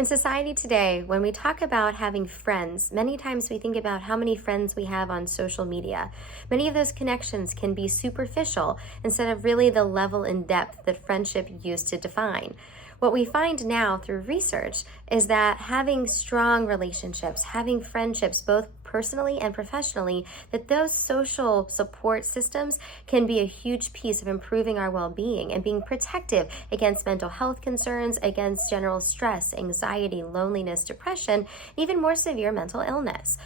In society today, when we talk about having friends, many times we think about how many friends we have on social media. Many of those connections can be superficial instead of really the level and depth that friendship used to define. What we find now through research is that having strong relationships, having friendships, both personally and professionally, that those social support systems can be a huge piece of improving our well being and being protective against mental health concerns, against general stress, anxiety, loneliness, depression, and even more severe mental illness.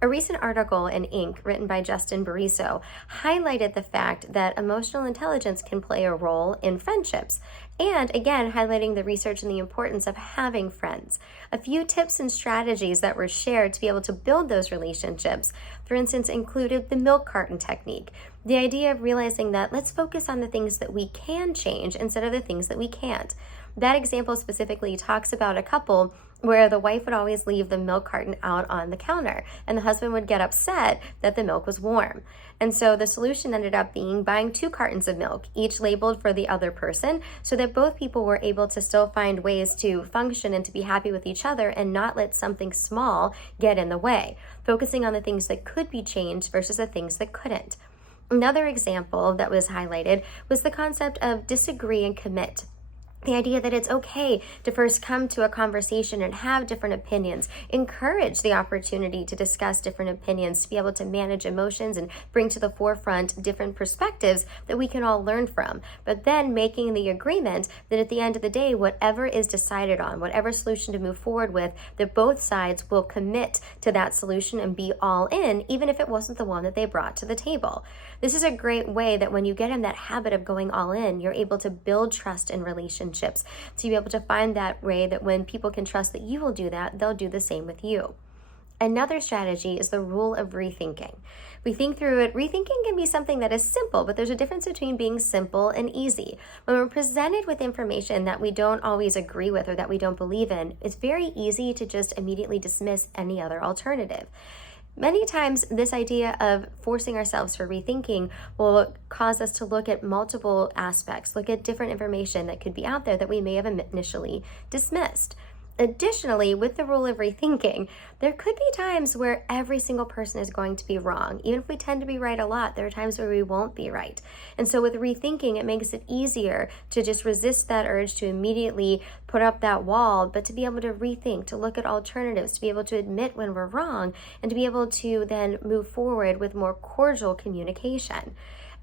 A recent article in Inc., written by Justin Bariso, highlighted the fact that emotional intelligence can play a role in friendships, and again, highlighting the research and the importance of having friends. A few tips and strategies that were shared to be able to build those relationships, for instance, included the milk carton technique. The idea of realizing that let's focus on the things that we can change instead of the things that we can't. That example specifically talks about a couple where the wife would always leave the milk carton out on the counter and the husband would get upset that the milk was warm. And so the solution ended up being buying 2 cartons of milk, each labeled for the other person, so that both people were able to still find ways to function and to be happy with each other and not let something small get in the way, focusing on the things that could be changed versus the things that couldn't. Another example that was highlighted was the concept of disagree and commit. The idea that it's okay to first come to a conversation and have different opinions, encourage the opportunity to discuss different opinions, to be able to manage emotions and bring to the forefront different perspectives that we can all learn from. But then making the agreement that at the end of the day, whatever is decided on, whatever solution to move forward with, that both sides will commit to that solution and be all in, even if it wasn't the one that they brought to the table. This is a great way that when you get in that habit of going all in, you're able to build trust in relationships. To be able to find that way that when people can trust that you will do that, they'll do the same with you. Another strategy is the rule of rethinking. We think through it. Rethinking can be something that is simple, but there's a difference between being simple and easy. When we're presented with information that we don't always agree with or that we don't believe in, it's very easy to just immediately dismiss any other alternative. Many times, this idea of forcing ourselves for rethinking will cause us to look at multiple aspects, look at different information that could be out there that we may have initially dismissed. Additionally, with the rule of rethinking, there could be times where every single person is going to be wrong. Even if we tend to be right a lot, there are times where we won't be right. And so with rethinking, it makes it easier to just resist that urge to immediately put up that wall, but to be able to rethink, to look at alternatives, to be able to admit when we're wrong, and to be able to then move forward with more cordial communication.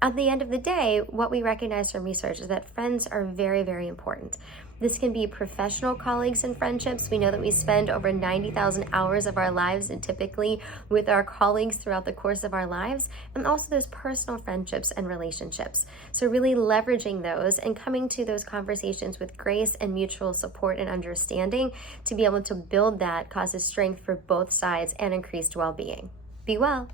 At the end of the day, what we recognize from research is that friends are very, very important. This can be professional colleagues and friendships. We know that we spend over 90,000 hours of our lives and typically with our colleagues throughout the course of our lives, and also those personal friendships and relationships. So really leveraging those and coming to those conversations with grace and mutual support and understanding to be able to build that causes strength for both sides and increased well-being. Be well.